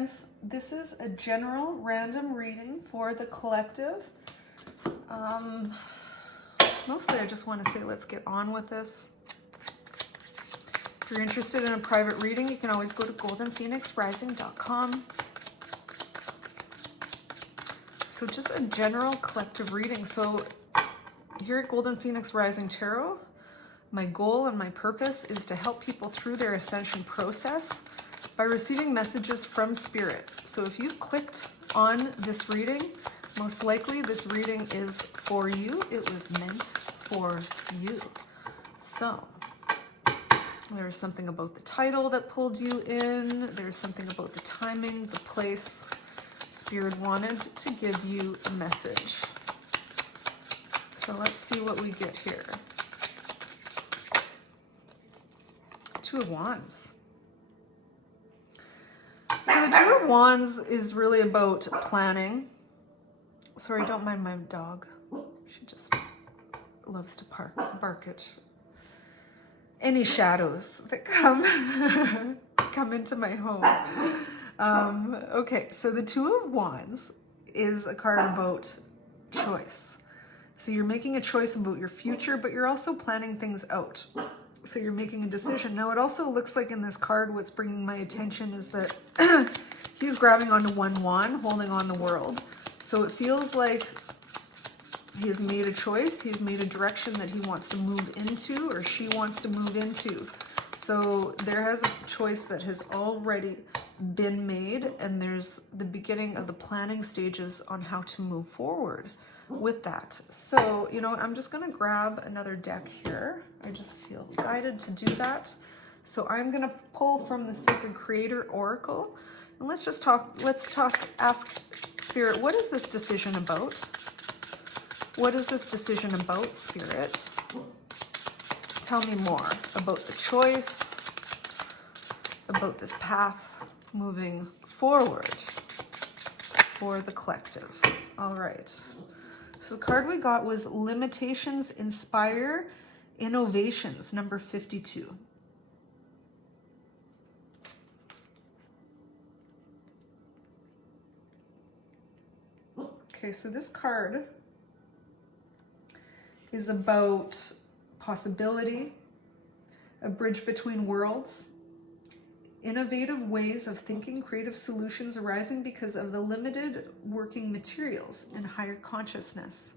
friends, this is a general random reading for the collective. Mostly I just want to say let's get on with this. If you're interested in a private reading, you can always go to goldenphoenixrising.com. So just a general collective reading. So here at Golden Phoenix Rising Tarot, my goal and my purpose is to help people through their ascension process by receiving messages from Spirit. So if you've clicked on this reading, most likely this reading is for you. It was meant for you. So there's something about the title that pulled you in. There's something about the timing, the place. Spirit wanted to give you a message. So let's see what we get here. Two of Wands. So the Two of Wands is really about planning. Sorry, don't mind my dog. She just loves to bark at any shadows that come into my home. Okay, so the Two of Wands is a card about choice. So you're making a choice about your future, but you're also planning things out. So you're making a decision. Now, it also looks like in this card, what's bringing my attention is that he's grabbing onto one wand, holding on the world. So it feels like he has made a choice. He's made a direction that he wants to move into, or she wants to move into. So there has a choice that has already been made, and there's the beginning of the planning stages on how to move forward with that. So, you know what, I'm just going to grab another deck here. I just feel guided to do that. So I'm going to pull from the Sacred Creator Oracle, and let's ask Spirit, what is this decision about? What is this decision about, Spirit? Tell me more about the choice, about this path moving forward for the collective. All right. So the card we got was Limitations Inspire Innovations, number 52. Okay, so this card is about possibility, a bridge between worlds, innovative ways of thinking, creative solutions arising because of the limited working materials and higher consciousness.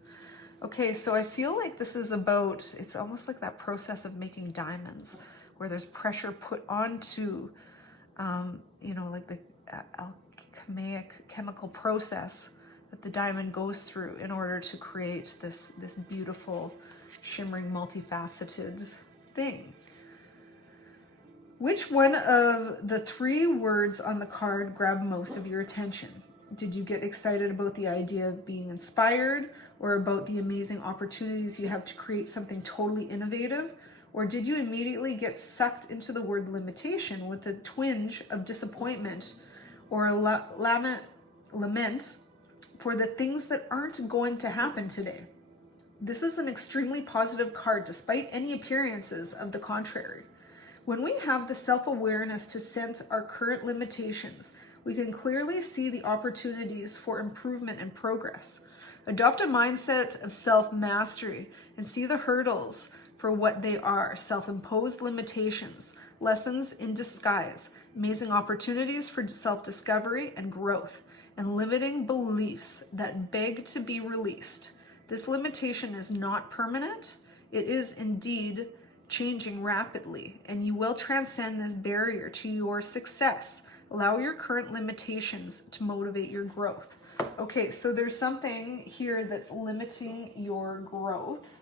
Okay, so I feel like this is about, it's almost like that process of making diamonds, where there's pressure put onto, you know, like the alchemic chemical process that the diamond goes through in order to create this beautiful, shimmering, multifaceted thing. Which one of the three words on the card grabbed most of your attention? Did you get excited about the idea of being inspired, or about the amazing opportunities you have to create something totally innovative? Or did you immediately get sucked into the word limitation with a twinge of disappointment or a lament for the things that aren't going to happen today? This is an extremely positive card, despite any appearances of the contrary. When we have the self-awareness to sense our current limitations, we can clearly see the opportunities for improvement and progress. Adopt a mindset of self-mastery and see the hurdles for what they are: self-imposed limitations, lessons in disguise, amazing opportunities for self-discovery and growth, and limiting beliefs that beg to be released. This limitation is not permanent. It is indeed changing rapidly, and you will transcend this barrier to your success. Allow your current limitations to motivate your growth. Okay, so there's something here that's limiting your growth.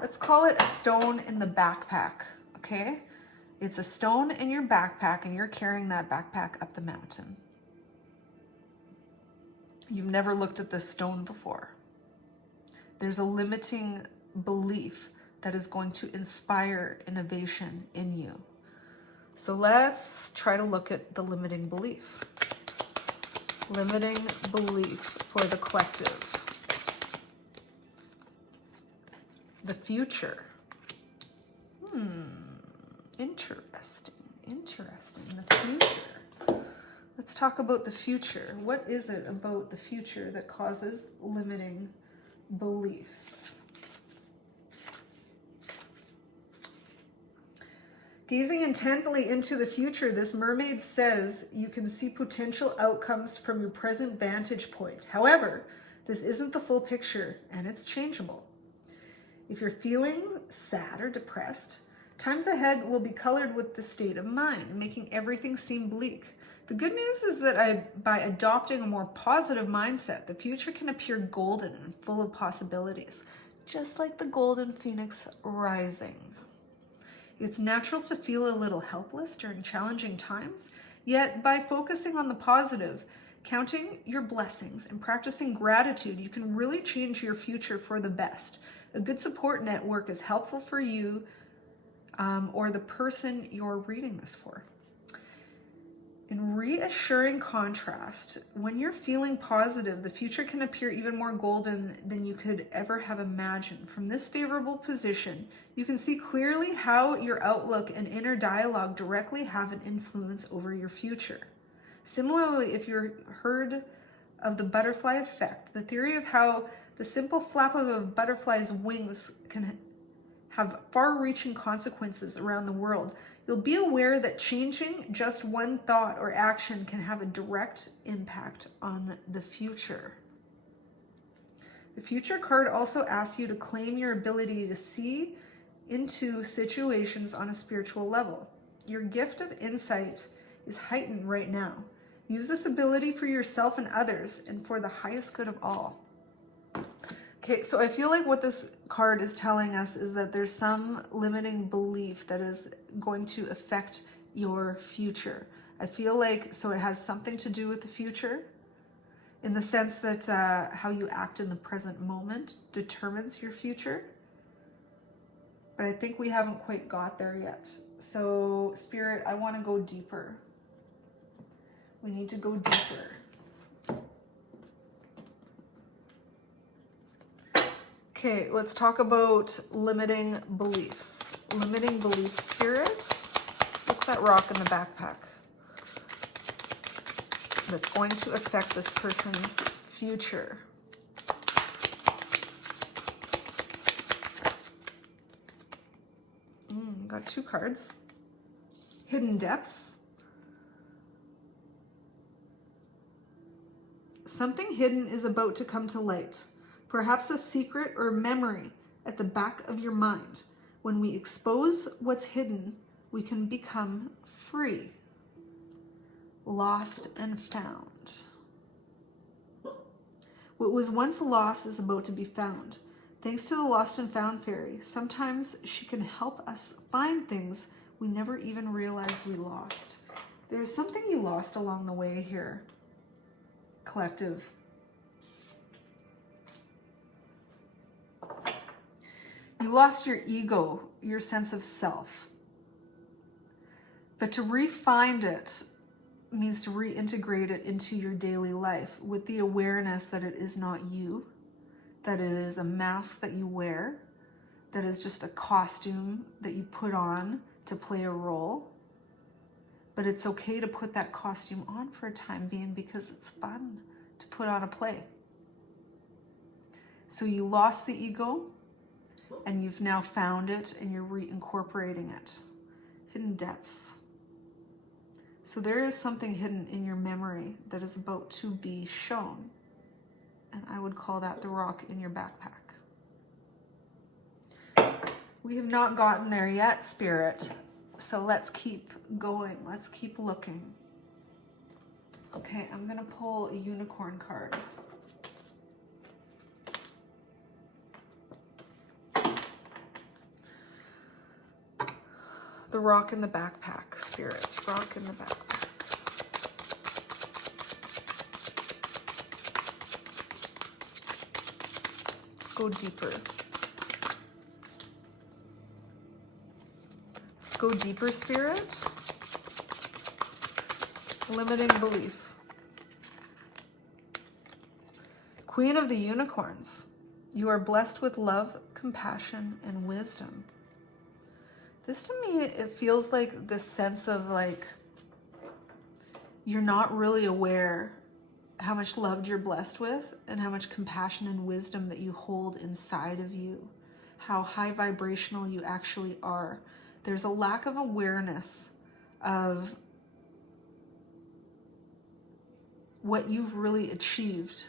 Let's call it a stone in the backpack, okay? It's a stone in your backpack, and you're carrying that backpack up the mountain. You've never looked at this stone before. There's a limiting belief that is going to inspire innovation in you. So let's try to look at the limiting belief. Limiting belief for the collective. The future. Interesting. The future. Let's talk about the future. What is it about the future that causes limiting beliefs? Gazing intently into the future, this mermaid says you can see potential outcomes from your present vantage point. However, this isn't the full picture and it's changeable. If you're feeling sad or depressed, times ahead will be colored with the state of mind, making everything seem bleak. The good news is that by adopting a more positive mindset, the future can appear golden and full of possibilities, just like the golden phoenix rising. It's natural to feel a little helpless during challenging times, yet by focusing on the positive, counting your blessings, and practicing gratitude, you can really change your future for the best. A good support network is helpful for you or the person you're reading this for. In reassuring contrast, when you're feeling positive, the future can appear even more golden than you could ever have imagined. From this favorable position, you can see clearly how your outlook and inner dialogue directly have an influence over your future. Similarly, if you've heard of the butterfly effect, the theory of how the simple flap of a butterfly's wings can have far-reaching consequences around the world, you'll be aware that changing just one thought or action can have a direct impact on the future. The future card also asks you to claim your ability to see into situations on a spiritual level. Your gift of insight is heightened right now. Use this ability for yourself and others and for the highest good of all. Okay, so I feel like what this card is telling us is that there's some limiting belief that is going to affect your future. I feel like, so it has something to do with the future in the sense that how you act in the present moment determines your future. But I think we haven't quite got there yet. So Spirit, I want to go deeper. We need to go deeper. Okay, let's talk about limiting beliefs. Limiting beliefs, Spirit. What's that rock in the backpack that's going to affect this person's future? Got two cards. Hidden depths. Something hidden is about to come to light. Perhaps a secret or memory at the back of your mind. When we expose what's hidden, we can become free. Lost and found. What was once lost is about to be found. Thanks to the Lost and Found fairy, sometimes she can help us find things we never even realized we lost. There's something you lost along the way here, collective. You lost your ego, your sense of self. But to re-find it means to reintegrate it into your daily life with the awareness that it is not you, that it is a mask that you wear, that is just a costume that you put on to play a role. But it's okay to put that costume on for a time being because it's fun to put on a play. So you lost the ego, and you've now found it and you're reincorporating it. Hidden depths. So there is something hidden in your memory that is about to be shown. And I would call that the rock in your backpack. We have not gotten there yet, Spirit. So let's keep going. Let's keep looking. Okay, I'm going to pull a unicorn card. The rock in the backpack, Spirit. Rock in the backpack. Let's go deeper. Let's go deeper, Spirit. Limiting belief. Queen of the Unicorns. You are blessed with love, compassion, and wisdom. This to me, it feels like this sense of like you're not really aware how much love you're blessed with and how much compassion and wisdom that you hold inside of you, how high vibrational you actually are. There's a lack of awareness of what you've really achieved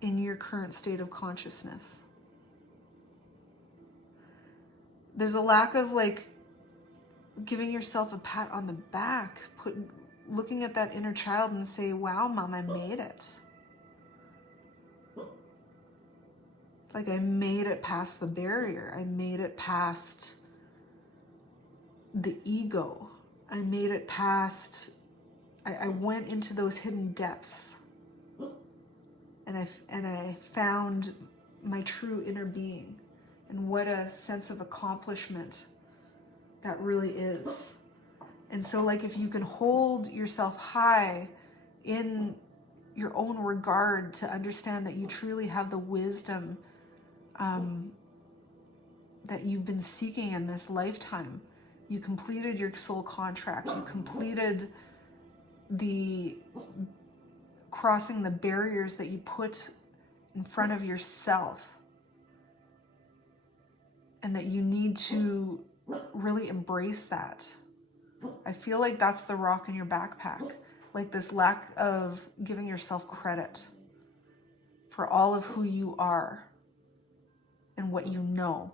in your current state of consciousness. There's a lack of like giving yourself a pat on the back, looking at that inner child and say, wow, Mom, I made it. Like I made it past the barrier. I made it past the ego. I made it past, I went into those hidden depths and I found my true inner being, and what a sense of accomplishment that really is. And so like if you can hold yourself high in your own regard to understand that you truly have the wisdom that you've been seeking in this lifetime. You completed your soul contract. You completed crossing the barriers that you put in front of yourself, and that you need to really embrace that. I feel like that's the rock in your backpack, like this lack of giving yourself credit for all of who you are and what you know.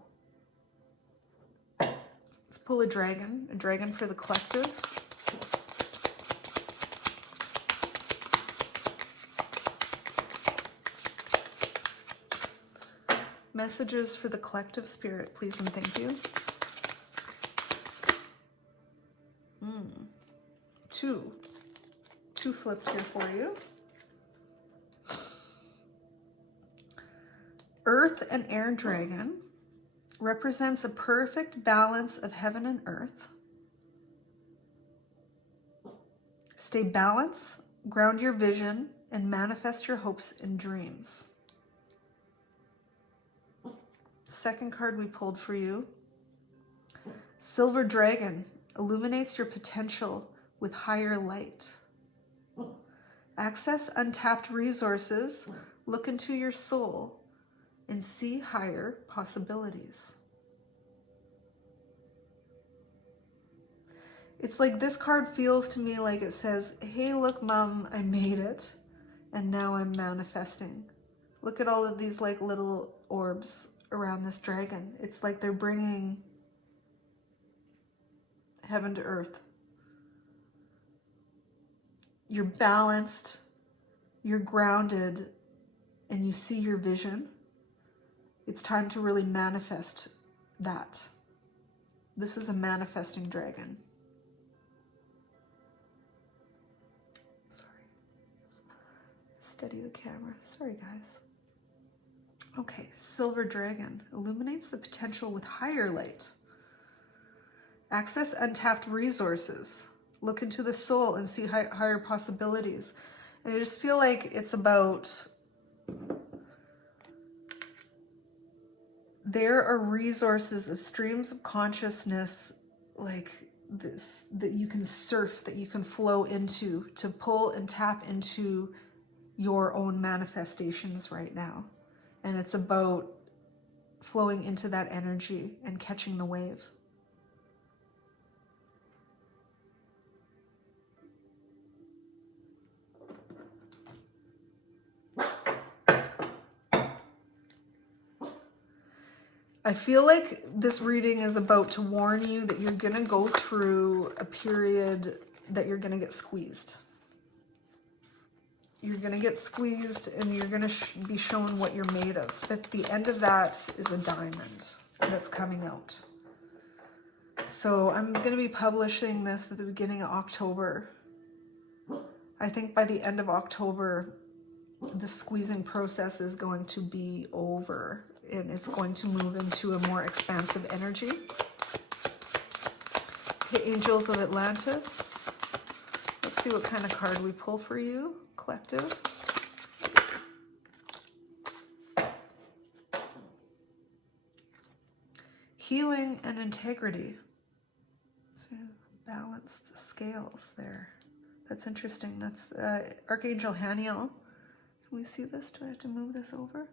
Let's pull a dragon for the collective. Messages for the collective spirit, please and thank you. Two flipped here for you. Earth and Air Dragon represents a perfect balance of heaven and earth. Stay balanced, ground your vision, and manifest your hopes and dreams. Second card we pulled for you. Silver Dragon illuminates your potential with higher light. Access untapped resources, look into your soul, and see higher possibilities. It's like this card feels to me like it says, hey, look, Mom, I made it, and now I'm manifesting. Look at all of these like little orbs around this dragon. It's like they're bringing heaven to earth. You're balanced, you're grounded, and you see your vision. It's time to really manifest that. This is a manifesting dragon. Sorry. Steady the camera. Sorry, guys. Okay, Silver Dragon illuminates the potential with higher light. Access untapped resources. Look into the soul and see higher possibilities. And I just feel like it's about, there are resources of streams of consciousness like this that you can surf, that you can flow into, to pull and tap into your own manifestations right now. And it's about flowing into that energy and catching the wave. I feel like this reading is about to warn you that you're going to go through a period that you're going to get squeezed. You're going to get squeezed and you're going to be shown what you're made of. At the end of that is a diamond that's coming out. So I'm going to be publishing this at the beginning of October. I think by the end of October, the squeezing process is going to be over and it's going to move into a more expansive energy. Okay, Angels of Atlantis. Let's see what kind of card we pull for you, collective. Healing and integrity. So balanced scales there. That's interesting. That's Archangel Haniel. Can we see this? Do I have to move this over?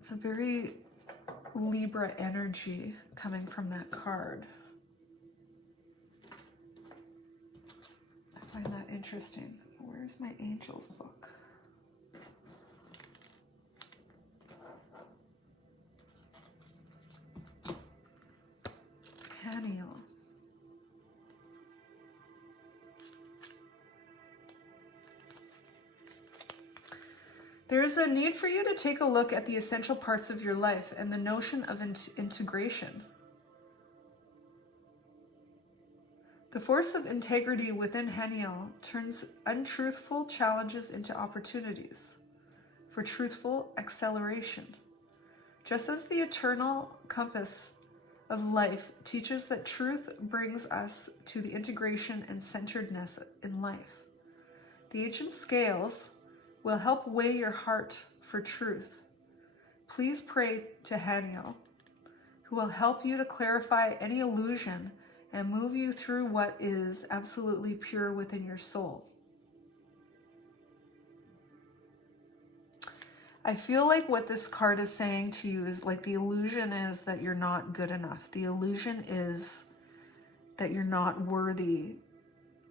It's a very Libra energy coming from that card. I find that interesting. Where's my angels book? Haniel. There is a need for you to take a look at the essential parts of your life and the notion of integration. The force of integrity within Haniel turns untruthful challenges into opportunities for truthful acceleration. Just as the eternal compass of life teaches that truth brings us to the integration and centeredness in life, the ancient scales will help weigh your heart for truth. Please pray to Haniel, who will help you to clarify any illusion and move you through what is absolutely pure within your soul. I feel like what this card is saying to you is like the illusion is that you're not good enough. The illusion is that you're not worthy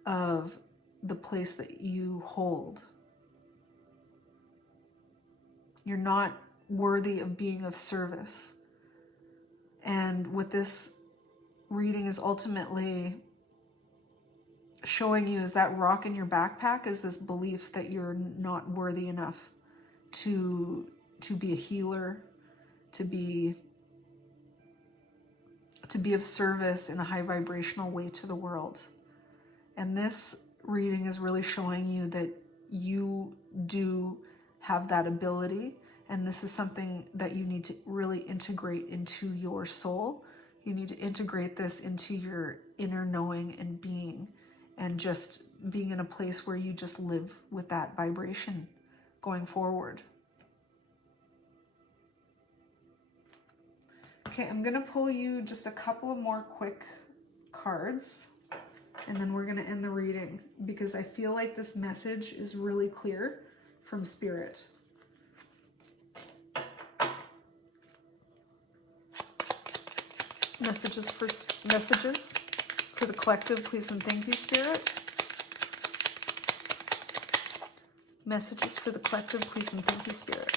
of the place that you hold. You're not worthy of being of service. And what this reading is ultimately showing you is that rock in your backpack is this belief that you're not worthy enough to be a healer, to be of service in a high vibrational way to the world. And this reading is really showing you that you do have that ability, and this is something that you need to really integrate into your soul. You need to integrate this into your inner knowing and being, and just being in a place where you just live with that vibration going forward. Okay, I'm gonna pull you just a couple of more quick cards, and then we're gonna end the reading, because I feel like this message is really clear from Spirit. Messages for the collective, please and thank you, Spirit. Messages for the collective, please and thank you, Spirit.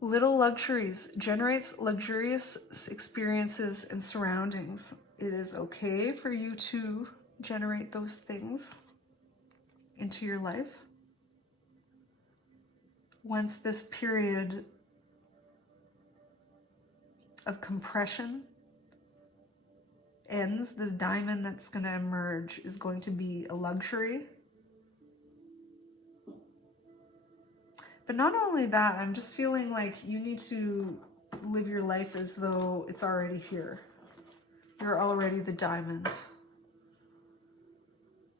Little luxuries generates luxurious experiences and surroundings. It is okay for you to generate those things into your life. Once this period of compression ends, this diamond that's going to emerge is going to be a luxury. But not only that, I'm just feeling like you need to live your life as though it's already here. You're already the diamond.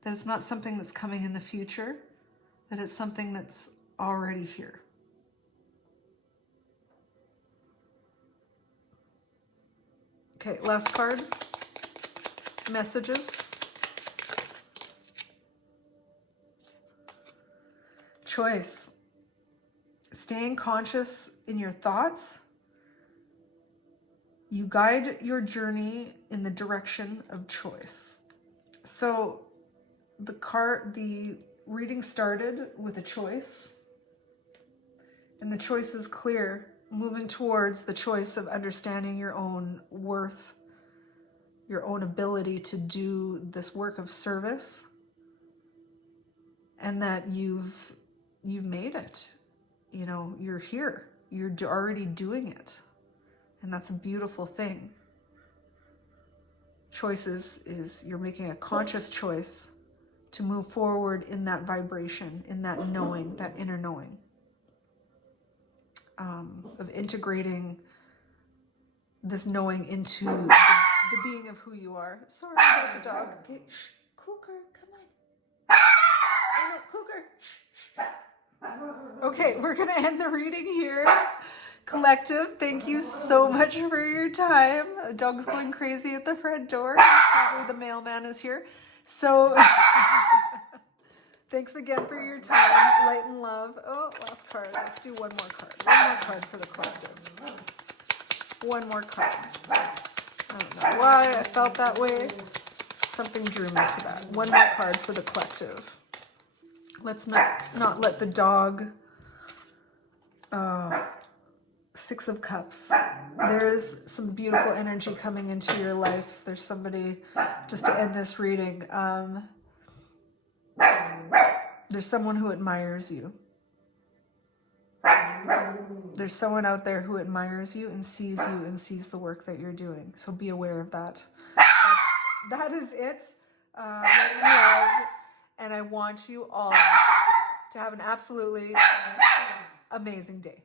That it's not something that's coming in the future, that it's something that's already here. Okay, last card. Messages. Choice. Staying conscious in your thoughts. You guide your journey in the direction of choice. So the reading started with a choice, and the choice is clear, moving towards the choice of understanding your own worth, your own ability to do this work of service, and that you've made it. You know, you're here. You're already doing it. And that's a beautiful thing. Choices is you're making a conscious choice to move forward in that vibration, in that knowing, that inner knowing. Of integrating this knowing into the being of who you are. Sorry about the dog. Okay, shh, Cooker, come on. Oh, no. Okay, we're going to end the reading here. Collective, thank you so much for your time. The dog's going crazy at the front door. Probably the mailman is here. So thanks again for your time. Light and love. Oh, last card. Let's do one more card. One more card for the collective. One more card. I don't know why I felt that way. Something drew me to that. One more card for the collective. Let's not let the dog... Six of Cups. There is some beautiful energy coming into your life. There's somebody, just to end this reading, there's someone who admires you. There's someone out there who admires you and sees the work that you're doing. So be aware of that. That is it. And I want you all to have an absolutely amazing day.